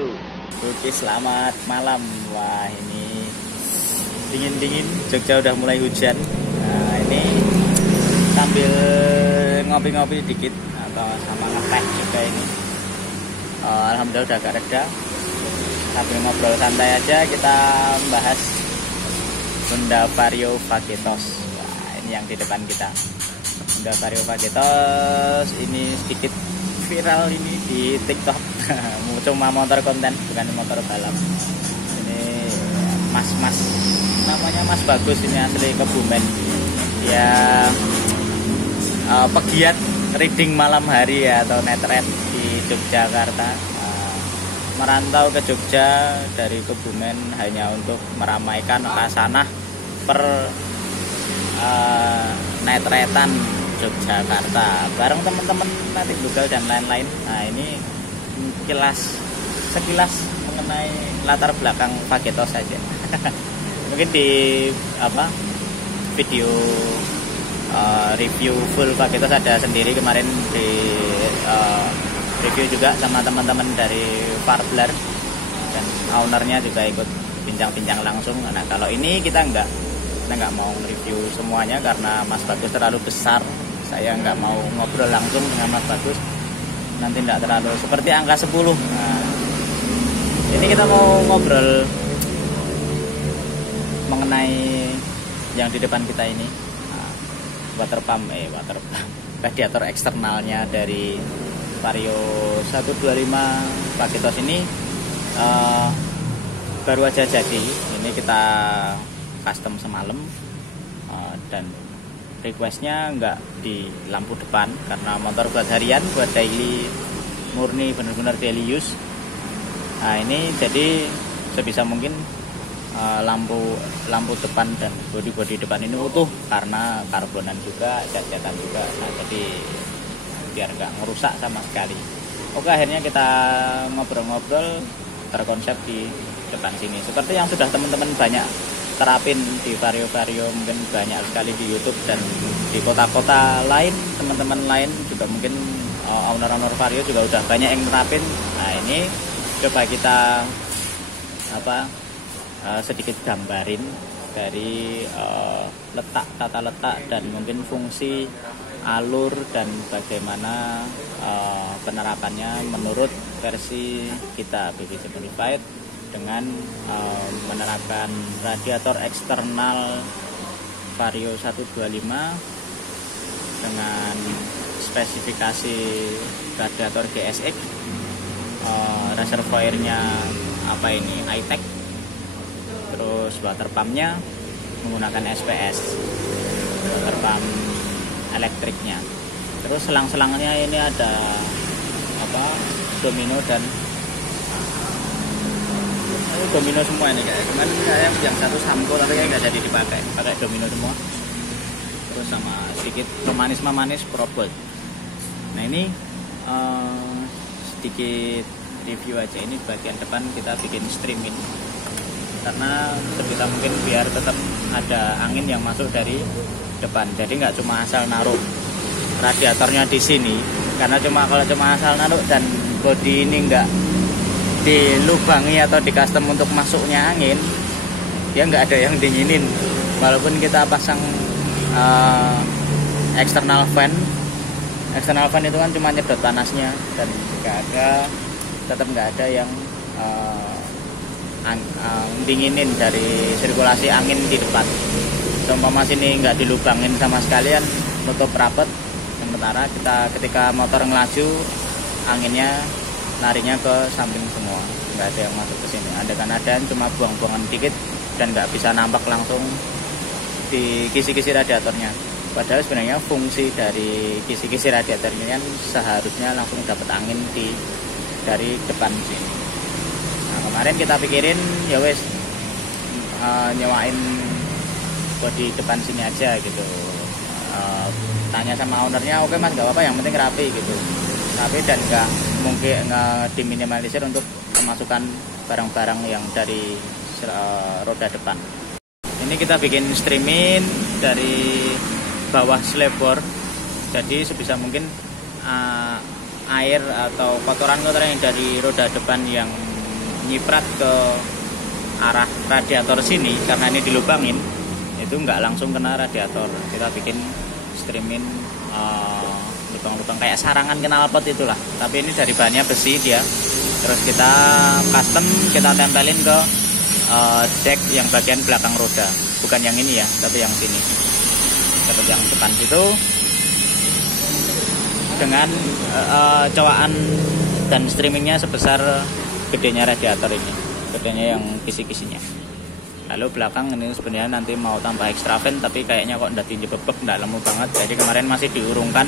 Aduh, oke, selamat malam. Wah, ini dingin-dingin, Jogja udah mulai hujan. Nah, ini sambil ngopi-ngopi dikit atau sama ngeteh juga ini. Alhamdulillah udah agak reda. Sambil ngobrol santai aja, kita membahas Honda Vario Fagetos. Wah, ini yang di depan kita. Honda Vario Fagetos ini sedikit viral ini di TikTok. Cuma motor konten, bukan motor balap. Ini mas-mas, namanya Mas Bagus, ini asli Kebumen. Ya, pegiat riding malam hari ya, atau night ride di Yogyakarta. Merantau ke Jogja dari Kebumen hanya untuk meramaikan kasanah per night ride-an Yogyakarta bareng teman-teman nanti Google dan lain-lain. Nah, ini sekilas mengenai latar belakang Fagetos saja. Mungkin di video review full Fagetos ada sendiri, kemarin di review juga sama teman-teman dari Farbler dan ownernya juga ikut bincang-bincang langsung. Nah, kalau ini kita nggak mau review semuanya karena Mas Bagus terlalu besar. Saya nggak mau ngobrol langsung dengan Mas Bagus, nanti nggak terlalu seperti angka 10. Nah, ini kita mau ngobrol mengenai yang di depan kita ini, water pump radiator eksternalnya dari Vario 125 Fagetos ini baru aja jadi. Ini kita custom semalam dan requestnya nggak di lampu depan karena motor buat harian, buat daily, murni benar-benar daily use. Nah, ini jadi sebisa mungkin lampu depan dan bodi depan ini utuh karena karbonan juga, cat-catan juga. Nah, jadi biar nggak ngerusak sama sekali. Oke, akhirnya kita ngobrol-ngobrol terkonsep di depan sini seperti yang sudah teman-teman banyak terapin di Vario-Vario, mungkin banyak sekali di YouTube dan di kota-kota lain, teman-teman lain juga mungkin owner-owner Vario juga udah banyak yang terapin. Nah, ini coba kita sedikit gambarin dari tata letak dan mungkin fungsi alur dan bagaimana penerapannya menurut versi kita BBJ Modified dengan menerapkan radiator eksternal Vario 125 dengan spesifikasi radiator GSX, reservoirnya high-tech, terus water pumpnya menggunakan SPS, water pump elektriknya. Terus selang-selangnya ini ada domino dan domino semua ini, kayak kemarin kayak yang satu Samco tapi kayak nggak jadi pakai domino semua. Terus sama sedikit manis probot. Nah, ini sedikit review aja. Ini bagian depan kita bikin streaming karena sebisa mungkin biar tetap ada angin yang masuk dari depan. Jadi nggak cuma asal naruh radiatornya di sini, karena kalau cuma asal naruh dan bodi ini nggak dilubangi atau di custom untuk masuknya angin, dia nggak ada yang dinginin. Walaupun kita pasang external fan itu kan cuma nyedot panasnya dan tetap nggak ada yang dinginin dari sirkulasi angin di depan. Seumpama sini nggak dilubangin sama sekalian, tutup rapat, sementara ketika motor ngelaju anginnya larinya ke samping semua, nggak ada yang masuk ke sini. Ada kanadaan cuma buang-buangan dikit dan nggak bisa nampak langsung di kisi-kisi radiatornya. Padahal sebenarnya fungsi dari kisi-kisi radiatornya kan seharusnya langsung dapat angin dari depan sini. Nah, kemarin kita pikirin ya wes nyewain bodi depan sini aja gitu. Tanya sama ownernya, oke mas, nggak apa-apa, yang penting rapi gitu. Rapi dan nggak diminimalisir untuk kemasukan barang-barang yang dari roda depan. Ini kita bikin streaming dari bawah slabor, jadi sebisa mungkin air atau kotoran-kotoran yang dari roda depan yang nyiprat ke arah radiator sini, karena ini dilubangin, itu nggak langsung kena radiator. Kita bikin streamin lubang-lubang kayak sarangan knalpot itulah, tapi ini dari bahannya besi dia. Terus kita custom, kita tempelin ke deck yang bagian belakang roda, bukan yang ini ya, tapi yang sini, tetap yang depan situ, dengan cowaan dan streamingnya sebesar gedenya radiator ini, gedenya yang kisi-kisinya. Lalu belakang ini sebenarnya nanti mau tambah extra fan, tapi kayaknya kok udah bebek, nggak lemu banget. Jadi kemarin masih diurungkan,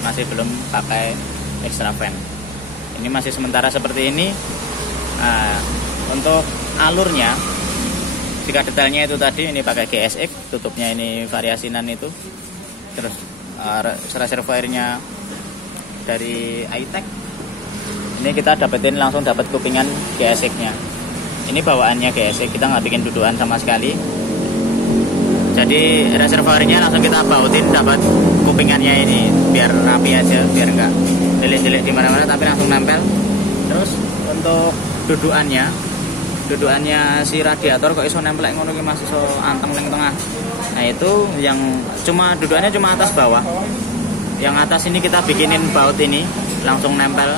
masih belum pakai extra fan. Ini masih sementara seperti ini. Nah, untuk alurnya, jika detailnya itu tadi ini pakai GSX, tutupnya ini variasinan itu. Terus reservoirnya dari iTech. Ini kita dapetin langsung dapat kupingan GSX-nya. Ini bawaannya GSX, kita nggak bikin dudukan sama sekali. Jadi reservoirnya langsung kita bautin, dapat kupingannya ini biar rapi aja, biar nggak jelek-jelek di mana-mana, tapi langsung nempel. Terus untuk dudukannya si radiator kok iso nempel ngono ki Mas, iso anteng ning tengah. Nah, itu yang cuma dudukannya cuma atas bawah. Yang atas ini kita bikinin baut ini langsung nempel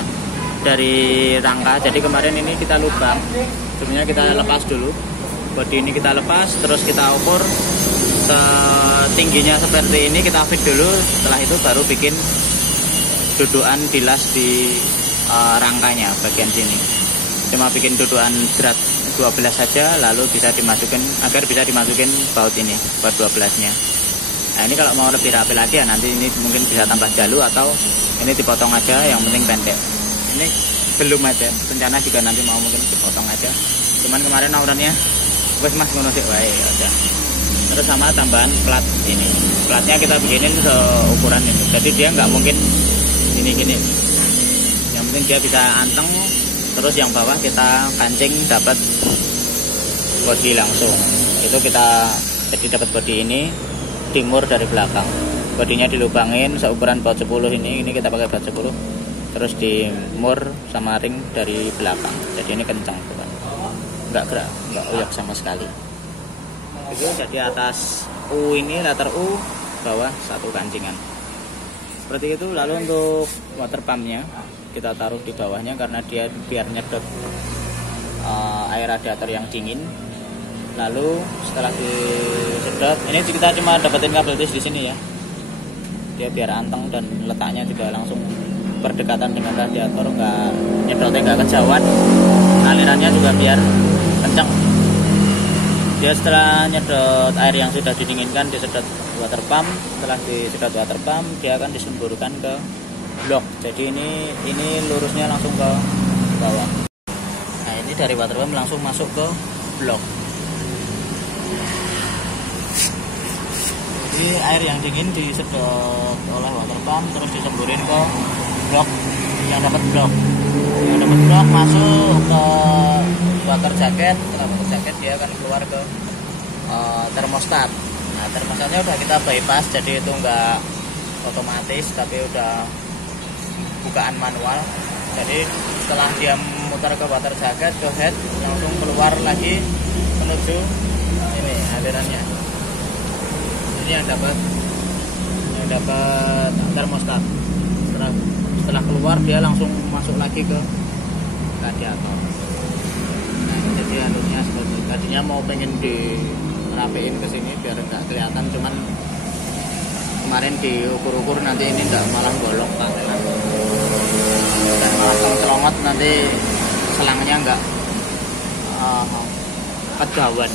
dari rangka. Jadi kemarin ini kita lubang, sebenarnya kita lepas dulu bodi ini, kita lepas, terus kita ukur setingginya seperti ini, kita fit dulu. Setelah itu baru bikin dudukan dilas di rangkanya bagian sini. Cuma bikin dudukan berat 12 saja, lalu bisa dimasukin, agar bisa dimasukin baut ini, baut 12-nya. Nah, ini kalau mau lebih rapi lagi ya nanti ini mungkin bisa tambah jalu, atau ini dipotong aja, yang penting pendek. Ini belum aja, rencana juga nanti mau mungkin dipotong aja. Cuman kemarin naurannya wes Mas ngono sik wae aja. Terus sama tambahan plat ini. Platnya kita bikinin seukuran ini. Jadi dia nggak mungkin gini-gini. Yang penting dia bisa anteng. Terus yang bawah kita kancing dapat bodi langsung. Itu kita jadi dapat bodi ini timur dari belakang. Bodinya dilubangin seukuran baut 10 ini kita pakai baut 10. Terus di mur sama ring dari belakang. Jadi ini kencang bukan, nggak gerak, nggak uyak sama sekali. Itu jadi atas U ini, latar U, bawah satu kancingan seperti itu. Lalu untuk water pumpnya kita taruh di bawahnya karena dia biar nyedot air radiator yang dingin. Lalu setelah disedot, ini kita cuma dapetin kabel tis di sini ya, dia biar anteng dan letaknya juga langsung berdekatan dengan radiator, nggak nyedotnya nggak kejauhan, alirannya juga biar kencang. Dia setelah nyedot air yang sudah didinginkan, disedot water pump. Setelah disedot water pump, dia akan disemburkan ke blok. Jadi ini lurusnya langsung ke bawah. Nah, ini dari water pump langsung masuk ke blok. Jadi air yang dingin disedot oleh water pump, terus disemburin ke blok yang dapat blok masuk ke water jacket. Setelah water jacket dia akan keluar ke termostat. Nah, termostatnya udah kita bypass, jadi itu enggak otomatis tapi udah bukaan manual. Jadi setelah dia muter ke water jacket, ke head, langsung keluar lagi menuju ini alirannya. Ini yang dapat termostat. Setelah keluar dia langsung masuk lagi ke radiator. Nah, jadi alurnya seperti tadinya mau pengen dirapiin ke sini biar nggak kelihatan, cuman kemarin diukur-ukur nanti ini nggak malah bolong kangelan dan malah celongot, nanti selangnya nggak kegawan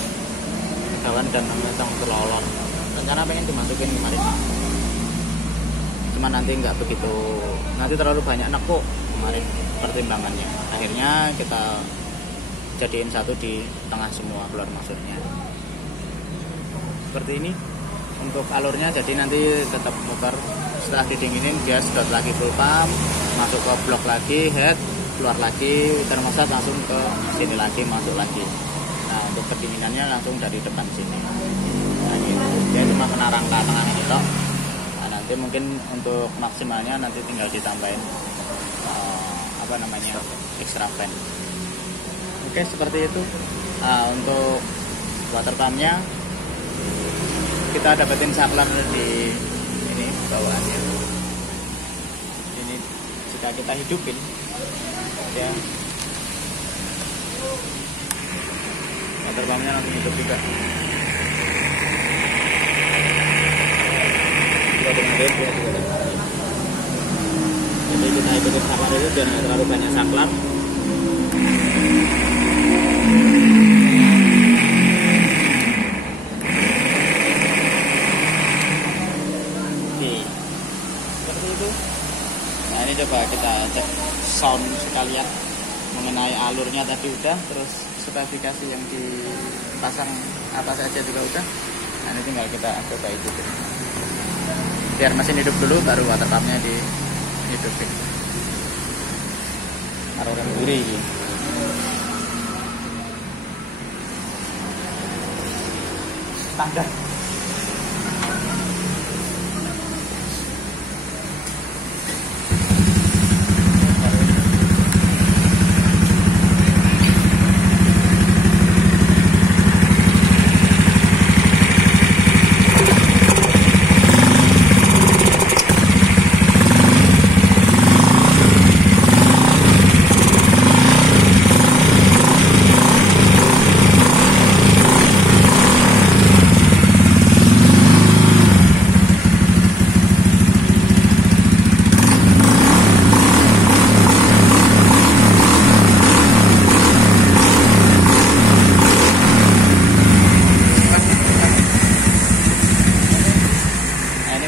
dan langsung terlolot. Rencana pengen dimasukin kemarin, cuma nanti nggak begitu, nanti terlalu banyak nekuk kemarin pertimbangannya. Akhirnya kita jadiin satu di tengah semua keluar masuknya seperti ini. Untuk alurnya jadi nanti tetap muter, setelah didinginin dia sedot lagi full pump, masuk ke blok lagi, head, keluar lagi, termostat langsung ke sini lagi, masuk lagi. Nah, untuk pendinginannya langsung dari depan sini. Nah, ini dia cuma kena rangka tengah ini toh. Nanti mungkin untuk maksimalnya nanti tinggal ditambahin extra fan. Oke, seperti itu. Untuk water pumpnya kita dapetin saklar di ini bawaannya. Ini jika kita hidupin ya, water pumpnya langsung hidup juga. Jadi kita hidupin saklar itu jangan terlalu banyak saklar. Nah, ini coba kita cek sound sekalian mengenai alurnya tadi udah, terus spesifikasi yang dipasang apa saja juga udah. Nah, ini tinggal kita coba hidupin. Biar mesin hidup dulu baru water pumpnya dihidupin. Taruh rem duri ini. Standar.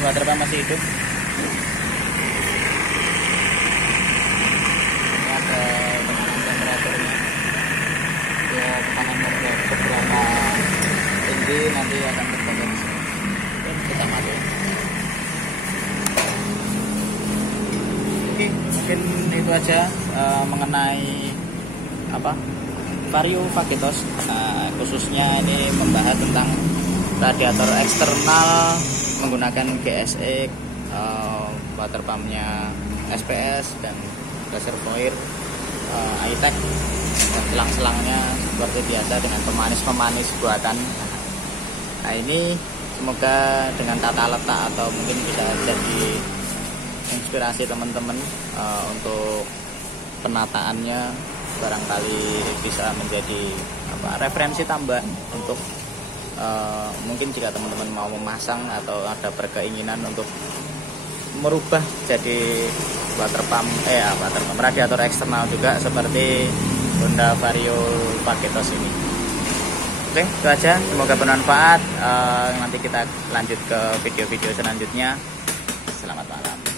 Water pump masih hidup. Ini ada tekanan temperaturnya. Ya, tekanan seberapa tinggi nanti akan tergantung. Kita mati. Oke, mungkin itu aja mengenai Vario Faketos. Nah, khususnya ini membahas tentang radiator eksternal menggunakan GSX, water pumpnya SPS dan reservoir Aitek, selang-selangnya seperti biasa dengan pemanis-pemanis buatan. Nah, ini semoga dengan tata letak atau mungkin bisa jadi inspirasi teman-teman untuk penataannya, barangkali bisa menjadi referensi tambahan untuk mungkin jika teman-teman mau memasang atau ada berkeinginan untuk merubah jadi water pump radiator eksternal juga seperti Honda Vario Faketos ini. Oke, itu aja, semoga bermanfaat. Nanti kita lanjut ke video-video selanjutnya. Selamat malam.